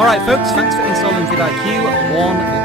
All right, folks, thanks for installing vidIQ. One